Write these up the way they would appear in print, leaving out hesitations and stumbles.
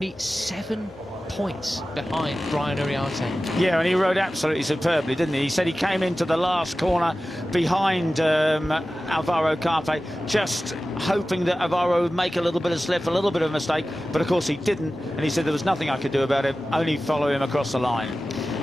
7 points behind Brian Uriarte. Yeah, and he rode absolutely superbly, didn't he? He said he came into the last corner behind Alvaro Carpe, just hoping that Alvaro would make a little bit of slip, a little bit of mistake, but of course he didn't, and he said there was nothing I could do about it, only follow him across the line.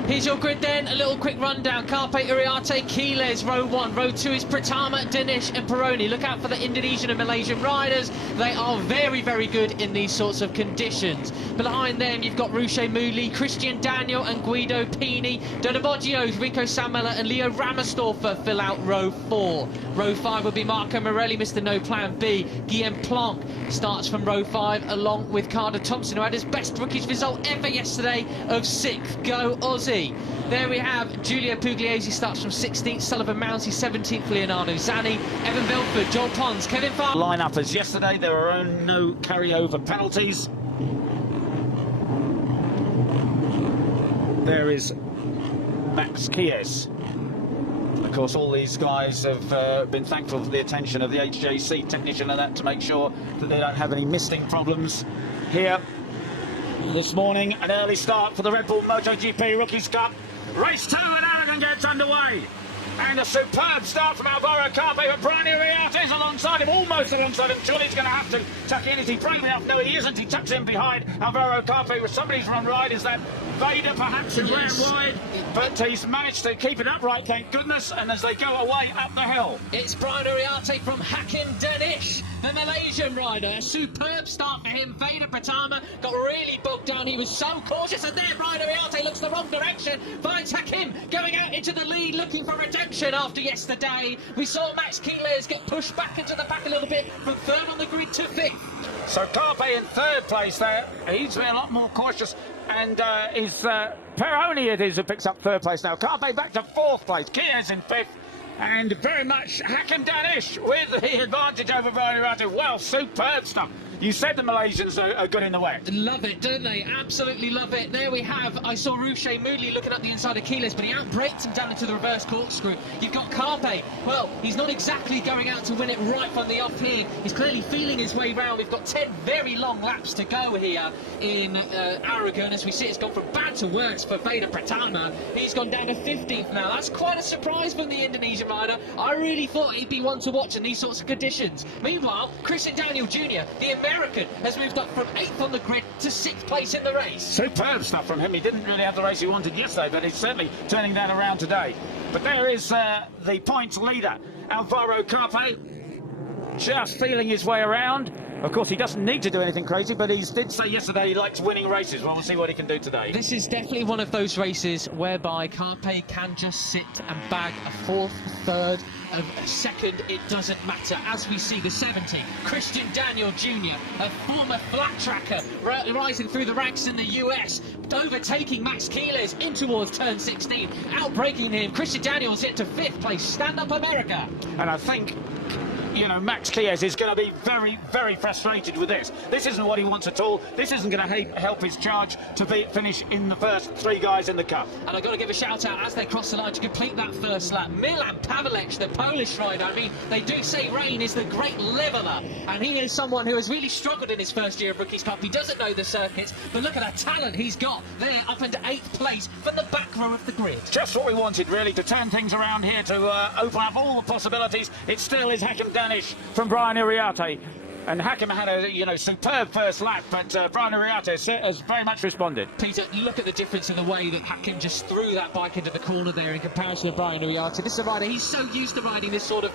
Here's your grid then, a little quick rundown. Carpe, Uriarte, Quiles, row 1. Row 2 is Pratama, Danish and Peroni. Look out for the Indonesian and Malaysian riders. They are very, very good in these sorts of conditions. Behind them, you've got Ruche Muli, Christian Daniel and Guido Pini. Donaboggio, Rico Samela and Leo Ramersdorfer fill out row 4. Row 5 will be Marco Morelli, Mr. No Plan B. Guillaume Planck starts from row 5 along with Carter Thompson, who had his best rookies result ever yesterday of 6th. Go Aussie. There we have Giulio Pugliese starts from 16th, Sullivan Mounty 17th, Leonardo Zanni, Evan Belford, Joel Pons, Kevin Farr. Line up as yesterday, there were no carryover penalties. There is Max Kies. Of course, all these guys have been thankful for the attention of the HJC technician and that to make sure that they don't have any misting problems here. This morning, an early start for the Red Bull MotoGP Rookies Cup. Race 2 and Aragon gets underway. And a superb start from Alvaro Carpe, but Brian Uriarte is alongside him, almost alongside him. Surely he's going to have to tuck in. Is he bravely enough? No, he isn't. He tucks in behind Alvaro Carpe with somebody's run right. Is that Vader perhaps who ran wide? But he's managed to keep it upright, thank goodness. And as they go away up the hill, it's Brian Uriarte from Hakim Danish, the Malaysian rider. A superb start for him. Vader Pratama got really bogged down. He was so cautious. And there, Brian Uriarte looks the wrong direction. Finds Hakim going out into the lead, looking for redemption after yesterday. We saw Max Quiles get pushed back into the back a little bit from 3rd on the grid to 5th. So Carpe in 3rd place there. He's been a lot more cautious. And Peroni it is who picks up 3rd place now. Carpe back to 4th place. Kies in 5th. And very much Hakim Danish with the advantage over Brian Uriarte. Well, superb stuff. You said the Malaysians are good in the wet. Love it, don't they? Absolutely love it. There we have, I saw Ruche Muli looking up the inside of Quiles, but he outbraked him down into the reverse corkscrew. You've got Carpe. Well, he's not exactly going out to win it right from the off here. He's clearly feeling his way round. We've got 10 very long laps to go here in Aragon. As we see, it's gone from bad to worse for Vader Pratama. He's gone down to 15th now. That's quite a surprise from the Indonesian rider. I really thought he'd be one to watch in these sorts of conditions. Meanwhile, Christian Daniel Jr., the American, has moved up from 8th on the grid to 6th place in the race. Superb stuff from him. He didn't really have the race he wanted yesterday, but he's certainly turning that around today. But there is the points leader, Alvaro Carpe, just feeling his way around. Of course, he doesn't need to do anything crazy, but he did say yesterday he likes winning races. Well, we'll see what he can do today. This is definitely one of those races whereby Carpe can just sit and bag a 4th, 3rd, a 2nd, it doesn't matter. As we see the 17, Christian Daniel Jr., a former flat tracker, rising through the ranks in the US, overtaking Max Quiles in towards turn 16, outbreaking him. Christian Daniel's into 5th place. Stand up, America. And I think, you know, Max Quiles is going to be very, very frustrated with this. This isn't what he wants at all. This isn't going to help his charge to finish in the first 3 guys in the Cup. And I've got to give a shout out as they cross the line to complete that first lap. Milan Pavelec, the Polish rider. I mean, they do say rain is the great leveller, and he is someone who has really struggled in his first year of Rookies Cup. He doesn't know the circuits, but look at the talent he's got there up into 8th place from the back row of the grid. Just what we wanted, really, to turn things around here, to open up all the possibilities. It still is Hakim Danish from Brian Uriarte. And Hakim had a superb first lap, but Brian Uriarte has very much responded. Peter, look at the difference in the way that Hakim just threw that bike into the corner there in comparison to Brian Uriarte. This is a rider, he's so used to riding this sort of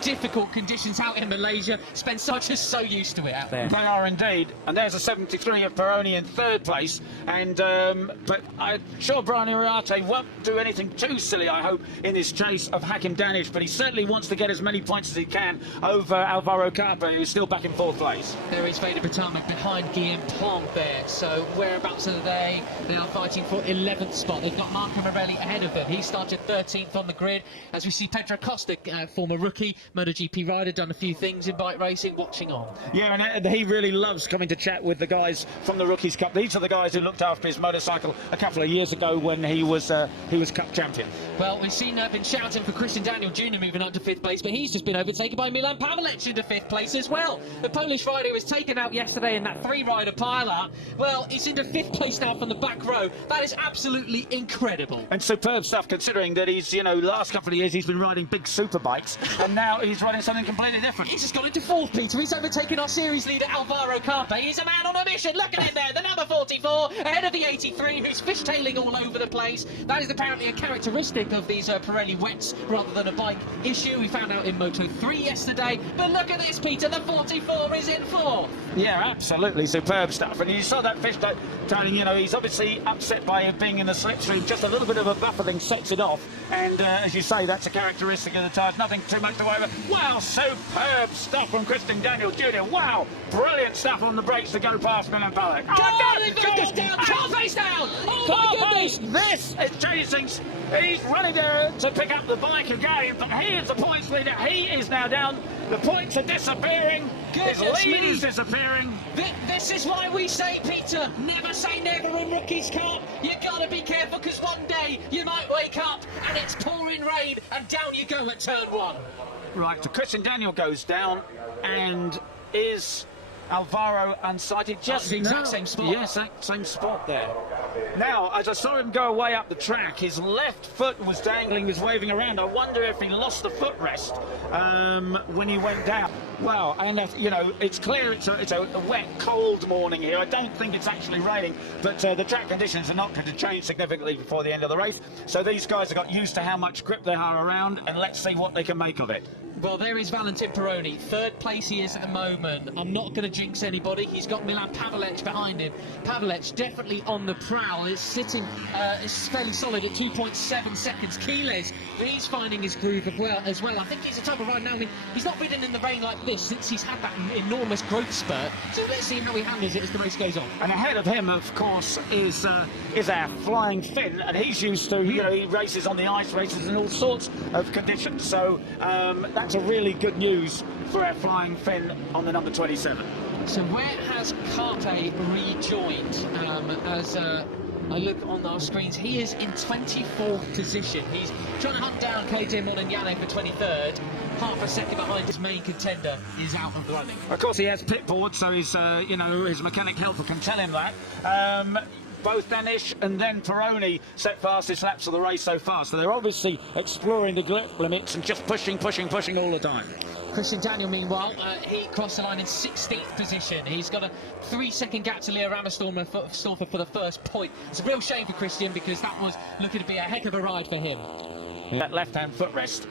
difficult conditions out in Malaysia. Spencer just so used to it out there. They are indeed. And there's a 73 of Peroni in 3rd place. And but I'm sure Brian Uriarte won't do anything too silly, I hope, in his chase of Hakim Danish. But he certainly wants to get as many points as he can over Alvaro Carpe, who's still back in 4th place. There is Vader Pratama behind Guillaume Planck there. So whereabouts are they? They are fighting for 11th spot. They've got Marco Morelli ahead of them. He started 13th on the grid. As we see Pedro Costa, former rookie, MotoGP rider, done a few things in bike racing, watching on. Yeah, and he really loves coming to chat with the guys from the Rookies Cup. These are the guys who looked after his motorcycle a couple of years ago when he was Cup champion. Well, we've seen been shouting for Christian Daniel Jr. moving up to 5th place, but he's just been overtaken by Milan Pavelec into 5th place as well. The Polish rider was taken out yesterday in that three-rider pile-up. Well, he's into 5th place now from the back row. That is absolutely incredible. And superb stuff, considering that he's, you know, last couple of years he's been riding big super bikes, and now he's riding something completely different. He's just got into 4th, Peter. He's overtaken our series leader, Alvaro Carpe. He's a man on a mission. Look at him there, the number 44, ahead of the 83, who's fishtailing all over the place. That is apparently a characteristic of these Pirelli wets rather than a bike issue. We found out in Moto 3 yesterday. But look at this, Peter. The 44 is in 4th. Yeah, absolutely superb stuff. And you saw that fishtailing, you know, he's obviously upset by being in the slipstream. Just a little bit of a buffeting sets it off. And as you say, that's a characteristic of the tyres. Nothing too much to worry about. Wow, superb stuff from Christian Daniel Jr. Wow, brilliant stuff on the brakes to go past Milan Palek. Go down! Carpe's down! Oh my goodness! This is chasing. He's running to pick up the bike again, but he is the points leader. He is now down. The points are disappearing. His lead is disappearing. This is why we say, Peter, never say never in Rookies Cup. You gotta be careful, because one day you might wake up and it's pouring rain and down you go at turn 1. Right, so Christian Daniel goes down, and is Alvaro unsighted just the exact same spot. Yes, same spot there. Now, as I saw him go away up the track, his left foot was dangling, was waving around. I wonder if he lost the footrest when he went down. Wow, and you know, it's clear it's a wet, cold morning here. I don't think it's actually raining, but the track conditions are not going to change significantly before the end of the race. So these guys have got used to how much grip they are around, and let's see what they can make of it. Well, there is Valentin Peroni. 3rd place he is at the moment. I'm not going to jinx anybody. He's got Milan Palek behind him. Palek definitely on the prowl. It's sitting, it's fairly solid at 2.7 seconds. Quiles, he's finding his groove as well. I think he's the type of rider now. I mean, he's not ridden in the rain like this since he's had that enormous growth spurt. So let's see how he handles it as the race goes on. And ahead of him, of course, is our Flying Finn, and he's used to, you know, he races on the ice, races in all sorts of conditions. So that's a really good news for our Flying Finn on the number 27. So where has Carpe rejoined? As I look on our screens, he is in 24th position. He's trying to hunt down KJ Molignane for 23rd. Half a second behind his main contender is out of the running. Of course, he has pit board, so his you know, his mechanic helper can tell him that. Both Danish and then Peroni set fastest laps of the race so far, so they're obviously exploring the grip limits and just pushing all the time. Christian Daniel, meanwhile, he crossed the line in 16th position. He's got a 3-second gap to Leo Ramastormer for the first point. It's a real shame for Christian, because that was looking to be a heck of a ride for him. That left-hand footrest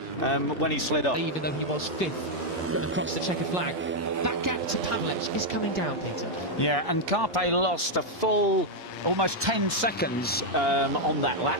when he slid off. Even though he was 5th across the checkered flag. That gap to Palek is coming down, Peter. Yeah, and Carpe lost a full almost 10 seconds on that lap.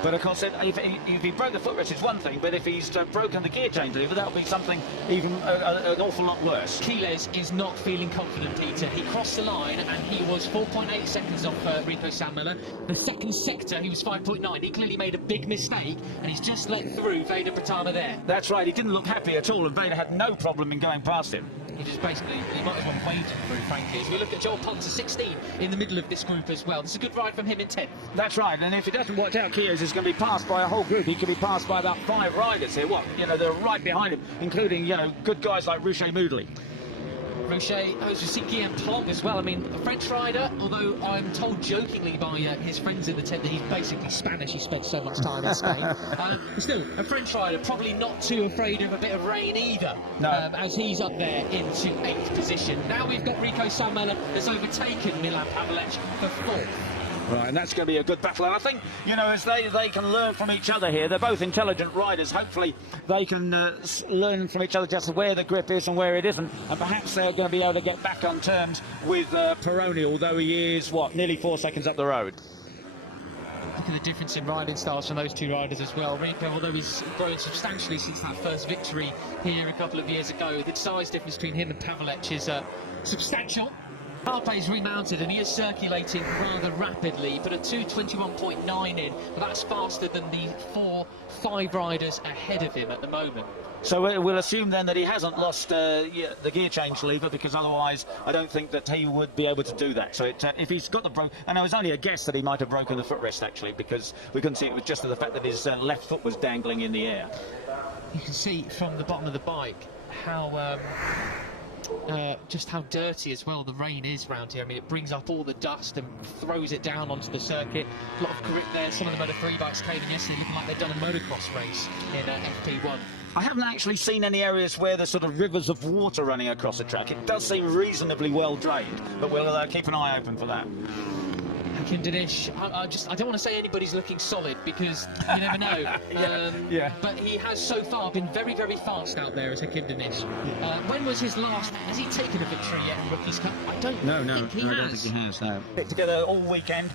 But of course, if he broke the footrest, it's one thing, but if he's broken the gear change lever, that'll be something even an awful lot worse. Quiles is not feeling confident, Peter. He crossed the line and he was 4.8 seconds off Rico Sanmiller. The second sector, he was 5.9. He clearly made a big mistake, and he's just let through Vader Pratama there. That's right, he didn't look happy at all, and Vader had no problem in going past him. He just basically, he might as well wade through, frankly. As we look at Joel Ponce, 16 in the middle of this group as well. This is a good ride from him in 10th. That's right, and if it doesn't work out, Quiles is going to be passed by a whole group. He could be passed by about 5 riders here. What? You know, they're right behind him, including, you know, good guys like Rouchet Moodley. Rouchet, we see Guillaume Plonk as well. I mean, a French rider, although I'm told jokingly by his friends in the tent that he's basically Spanish. He spent so much time in Spain. But still, a French rider, probably not too afraid of a bit of rain either. No. As he's up there into 8th position. Now we've got Rico Sanmiller has overtaken Milan Palek for 4th. Right, and that's going to be a good battle. And I think, you know, as they can learn from each other here, they're both intelligent riders. Hopefully they can learn from each other just where the grip is and where it isn't. And perhaps they're going to be able to get back on terms with Peroni, although he is, what, nearly 4 seconds up the road. Look at the difference in riding styles from those two riders as well. Rico, although he's grown substantially since that first victory here a couple of years ago, the size difference between him and Palek is substantial. Carpe's remounted and he is circulating rather rapidly, but a 2:21.9 in, but that's faster than the 4-5 riders ahead of him at the moment. So we'll assume then that he hasn't lost the gear change lever, because otherwise I don't think that he would be able to do that. So if he's got the and I was only a guess that he might have broken the footrest actually, because we couldn't see it was just the fact that his left foot was dangling in the air. You can see from the bottom of the bike how just how dirty as well the rain is round here. I mean, it brings up all the dust and throws it down onto the circuit. A lot of grip there. Some of the Moto 3 bikes came in yesterday looking like they've done a motocross race in FP1. I haven't actually seen any areas where there's sort of rivers of water running across the track. It does seem reasonably well drained, but we'll keep an eye open for that. Hakim Dinish, I don't want to say anybody's looking solid because you never know. Yeah. But he has so far been very, very fast out there as Hakim Dinish. When was his last? Has he taken a victory yet in Rookies Cup? I don't think he has. I don't think he has. No. Together all weekend.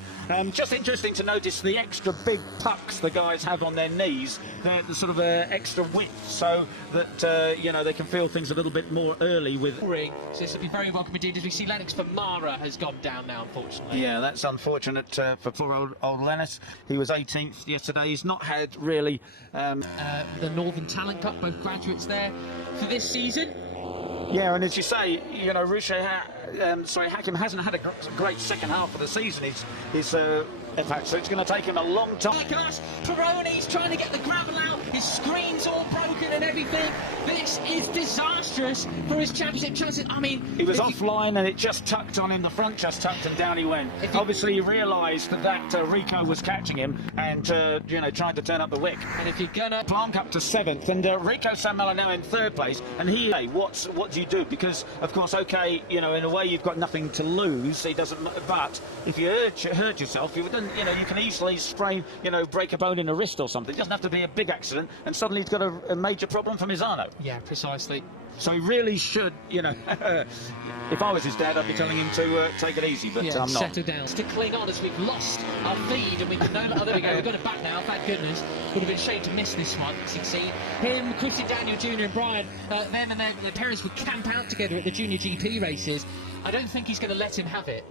Just interesting to notice the extra big pucks the guys have on their knees. The sort of extra width, so that you know, they can feel things a little bit more early with. So this will be very welcome indeed. As we see, Lennox for Mara has gone down now, unfortunately. Yeah, that's unfortunate for poor old Lennox. He was 18th yesterday. He's not had really the Northern Talent Cup, both graduates there for this season. Yeah, and as you say, you know, Hakim hasn't had a great second half of the season. In fact, so it's going to take him a long time. Oh my gosh, Peroni's trying to get the gravel out. His screen's all broken and everything. This is disastrous for his championship chances. I mean, he was offline and it just tucked on him. The front just tucked and down he went. Obviously, he realised that Rico was catching him and you know, trying to turn up the wick. And if you're gonna Planck up to 7th, and Rico Samela now in 3rd place, and what do you do? Because of course, okay, you know, in a way you've got nothing to lose. He doesn't, but if you hurt yourself, you can easily sprain, you know, break a bone in a wrist or something. It doesn't have to be a big accident, and suddenly he's got a major problem for Misano. Yeah, precisely. So he really should, you know, if I was his dad, I'd be telling him to take it easy, but I'm not. Settle down. To cling on as we've lost our feed, and we can no. Oh, there we go. We've got it back now. Thank goodness. Would have been a shame to miss this one. As you can see, him, Christian Daniel Jr. and Brian, them and their parents would camp out together at the Junior GP races. I don't think he's going to let him have it.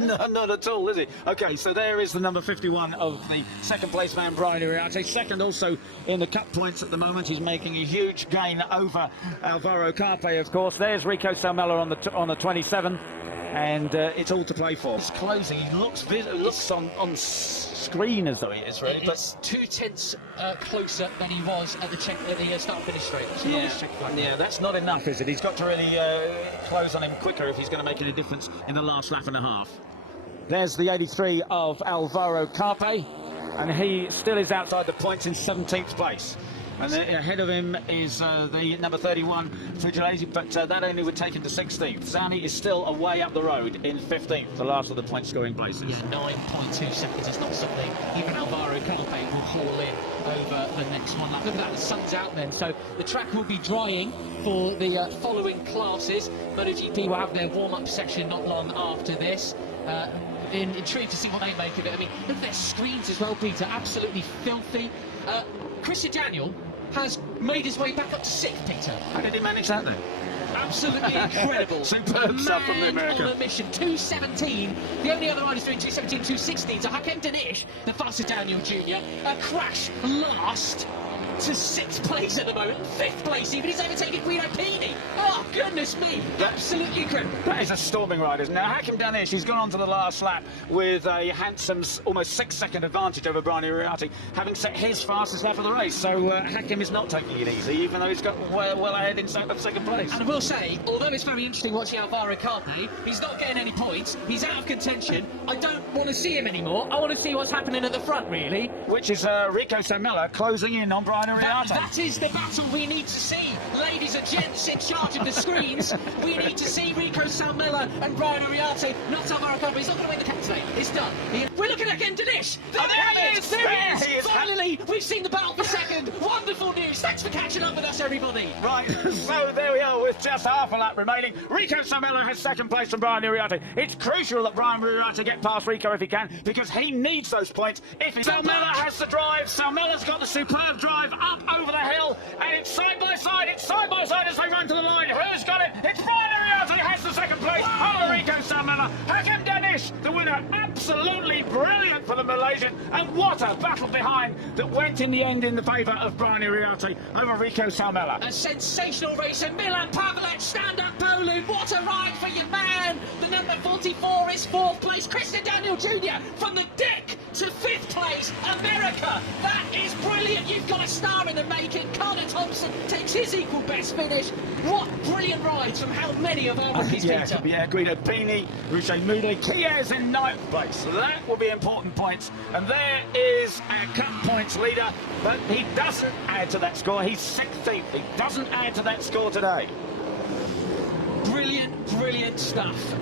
No, not at all, is he? Okay, so there is the number 51 of the second place man, Brian Iriarte. Second also in the cup points at the moment. He's making a huge gain over Alvaro Carpe, of course. There's Rico Salmella on the 27th, and it's all to play for. It's closing. He looks on screen as though he is, really. It's 2/10 closer than he was at the start-finish straight. Yeah, that's not enough, is it? He's got to really close on him quicker if he's going to make any difference in the last lap and a half. There's the 83 of Alvaro Carpe, and he still is outside the points in 17th place. And ahead of him is the number 31, Frigilesi, but that only would take him to 16th. Zani is still away up the road in 15th, the last of the point-scoring places. Yeah, 9.2 seconds is not something even Alvaro Carpe will haul in over the next one lap. Look at that, the sun's out then, so the track will be drying for the following classes. MotoGP will have their warm-up session not long after this. Intrigued to see what they make of it. I mean, look at their screens as well, Peter, absolutely filthy. Christian Daniel has made his way back up to 6th, Peter. How did he manage that then? Absolutely incredible. Superb stuff from the American. On a mission, 2:17. The only other riders doing 2:17, 2:16. So Hakim Dinish, the fastest Daniel Jr., a crash last to 6th place at the moment, 5th place even. He's overtaken Guido Pini. Oh, goodness me. Absolutely incredible. That is a storming ride, isn't it? Now, Hakim Danish, he's gone on to the last lap with a handsome, almost 6-second advantage over Brian Iriarte, having set his fastest lap of the race. So Hakim is not taking it easy, even though he's got well ahead in second place. And I will say, although it's very interesting watching Alvaro Carpe, he's not getting any points. He's out of contention. I don't want to see him anymore. I want to see what's happening at the front, really. Which is Rico Samela closing in on Brian Iriarte. That is the battle we need to see. Ladies and gents in charge of the screens, we need to see Rico Salmella and Brian Iriarte, not Alvaro Carpe. He's not going to win the cup today. It's done. We're looking at Hakim Dinish. There he is. There he is. Finally, we've seen the battle for second. Wonderful news. Thanks for catching up with us, everybody. Right, so there we are with just half a lap remaining. Rico Samela has 2nd place from Brian Iriarte. It's crucial that Brian Iriarte get past Rico if he can, because he needs those points. If Salmella has the drive, Salmella's got the superb drive up over the hill, and it's side by side as they run to the line. Who's got it? It's Brian Iriarte who has the 2nd place over Rico Samela. Hakim Danish, the winner, absolutely brilliant for the Malaysian, and what a battle behind that went in the end in the favour of Brian Iriarte over Rico Salmella. A sensational race, and Milan Pavelec, stand up Poland, what a ride for your man. The number 44 is 4th place, Christian Daniel Jr. from the deck to 5th place. is America. That is brilliant. You've got a star in the making. Carter Thompson takes his equal best finish. What brilliant rides from how many of our rookies, Peter? Yeah, Guido Pini, Ruche Moody, Kies in 9th place. That will be important points. And there is our cup points leader, but he doesn't add to that score. He's 16th. He doesn't add to that score today. Brilliant, brilliant stuff.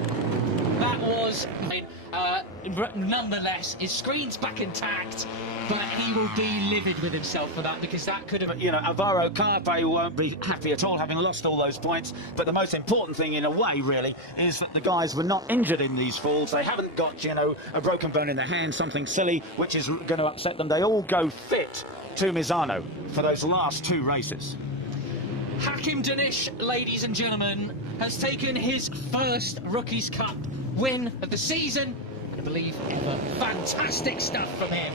That was, nonetheless, his screen's back intact, but he will be livid with himself for that, because that could have... You know, Alvaro Carpe won't be happy at all, having lost all those points, but the most important thing, in a way, really, is that the guys were not injured in these falls. They haven't got, you know, a broken bone in their hand, something silly, which is going to upset them. They all go fit to Misano for those last 2 races. Hakim Danish, ladies and gentlemen, has taken his first Rookies Cup win of the season, and I believe ever. Fantastic stuff from him.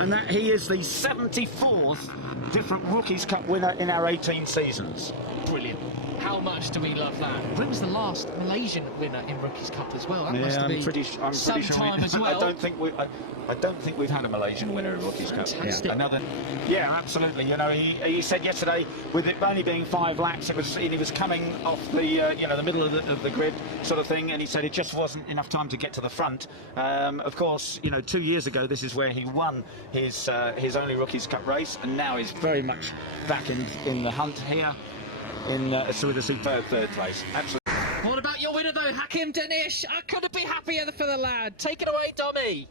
And that he is the 74th different Rookies Cup winner in our 18 seasons. Brilliant. How much do we love that? When was the last Malaysian winner in Rookies Cup as well? That must have been some time as well. I don't think we've had a Malaysian winner in Rookies Cup. Fantastic. Yeah, absolutely. You know, he said yesterday, with it only being 5 laps, he was coming off the you know, the middle of the grid sort of thing, and he said it just wasn't enough time to get to the front. Of course, you know, 2 years ago, this is where he won his only Rookies Cup race, and now he's very much back in the hunt here. With a superb 3rd place. Absolutely. What about your winner though, Hakim Danish? I couldn't be happier for the lad. Take it away, Dommy.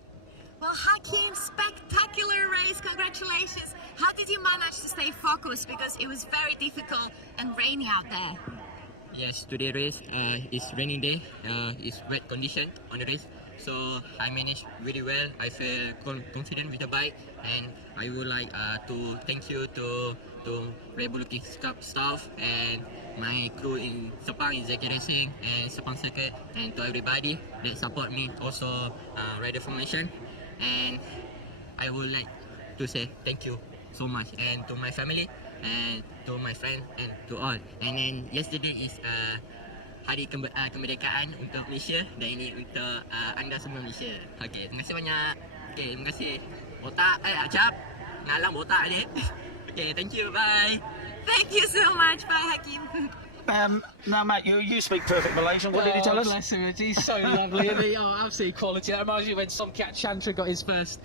Well, Hakim, spectacular race. Congratulations. How did you manage to stay focused? Because it was very difficult and rainy out there. Yes, today race is raining day. It's wet condition on the race. So I managed really well. I feel confident with the bike, and I would like to thank you to Red Bull Rookies Cup staff and my crew in Sepang, in Zaki Racing and Sepang Circuit, and to everybody that support me, also Rider Formation. And I would like to say thank you so much, and to my family and to my friends and to all. And then yesterday is Hari Kemerdekaan untuk Malaysia, dan ini untuk anda semua Malaysia. Okay, terima kasih banyak. Okay, terima kasih. Botak, Acap. Ngalang botak dia. Okay, thank you, bye. Thank you so much. Bye, Hakim. Now, Matt, you speak perfect Malaysian. What did he tell us? Bless him, he's so lovely. Absolute quality. That reminds me when Somkat Chantra got his first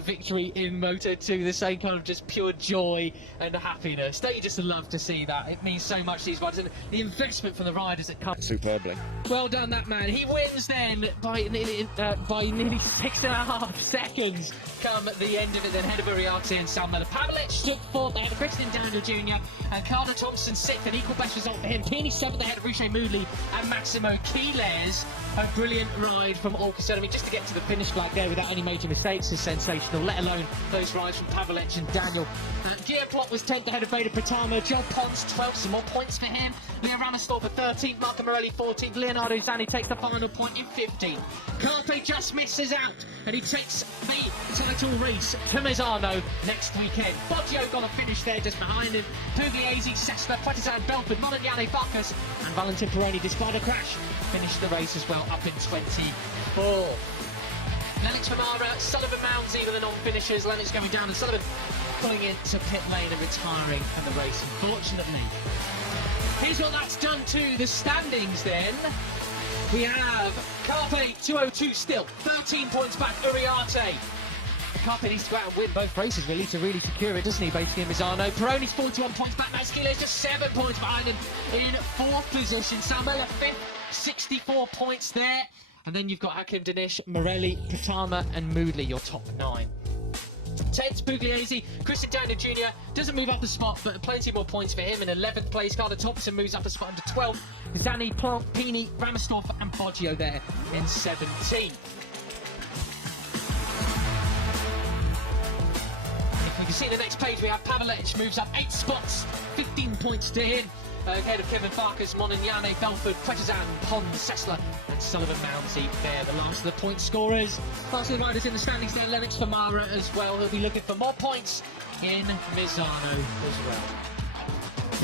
victory in Moto 2. The same kind of just pure joy and happiness. Don't you just love to see that? It means so much, these riders, and the investment from the riders that come. Superbly. Well done, that man. He wins then by nearly 6.5 seconds come at the end of it. Then ahead of Uriarte and Sam Miller. Pavlich took 4th ahead of Christian Daniel Jr. and Carter Thompson 6th, an equal best result for him. Pini 7th ahead of Ruche Moodley and Maximo Quiles. A brilliant ride from all concerned. I mean, just to get to the finish flag there without any major mistakes is sensational, let alone those rides from Pavlich and Daniel. Gearplot was 10th ahead of Vader Pratama. Joel Pons 12th, some more points for him. Leo Ramastor for 13th, Marco Morelli 14th. Leonardo Zanni takes the final point in 15th. Carpe just misses out, and he takes the title race to Misano next weekend. Boggio got a finish there just behind him. Pugliese, Sesta, Partizan, Belford, Modigliani, Farkas, and Valentin Peroni, despite a crash, finished the race as well, up in 24. Lennox Famara, Sullivan Mounsey were the non-finishers. Lennox going down and Sullivan pulling into pit lane and retiring from the race, unfortunately. Here's what that's done to the standings then. We have Carpe 202 still, 13 points back, Uriarte. Carpe needs to go out and win both races really to really secure it, doesn't he, basically, in Misano. Peroni's 41 points back, Max Quiles just 7 points behind him in 4th position. Salmela 5th, 64 points there. And then you've got Hakim Danish, Morelli, Pratama and Moodley, your top 9. 10th Pugliese, Christian Daniel Jr. doesn't move up a spot, but plenty more points for him in 11th place. Carter Thompson moves up a spot into 12th. Zanni, Plant, Pini, Ramastorff and Boggio there in 17th. If we can see the next page, we have Pavlich moves up 8 spots, 15 points to him. Ahead of Kevin Farkas, Monignane, Belford, Pretizan, Pond, Sessler and Sullivan Mounsey there, the last of the point scorers. Last of the riders in the standings there, Lennox Famara as well. He'll be looking for more points in Misano as well.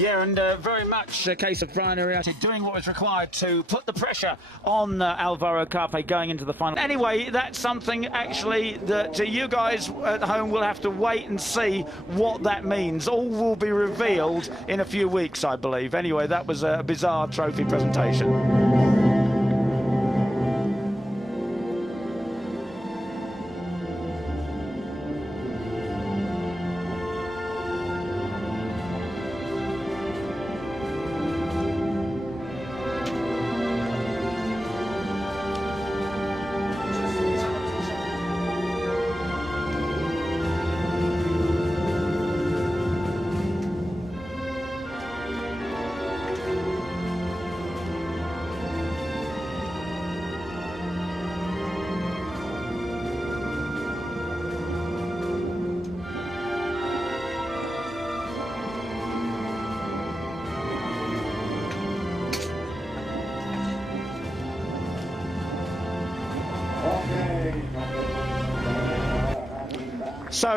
Yeah, and very much a case of Brian Uriarte doing what was required to put the pressure on Alvaro Carpe going into the final. Anyway, that's something actually that you guys at home will have to wait and see what that means. All will be revealed in a few weeks, I believe. Anyway, that was a bizarre trophy presentation.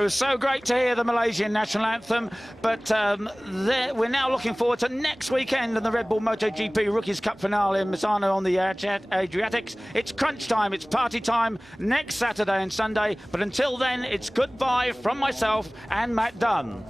So great to hear the Malaysian national anthem, but we're now looking forward to next weekend and the Red Bull MotoGP Rookies Cup finale in Misano on the Adriatics. It's crunch time, it's party time next Saturday and Sunday, but until then, it's goodbye from myself and Matt Dunn.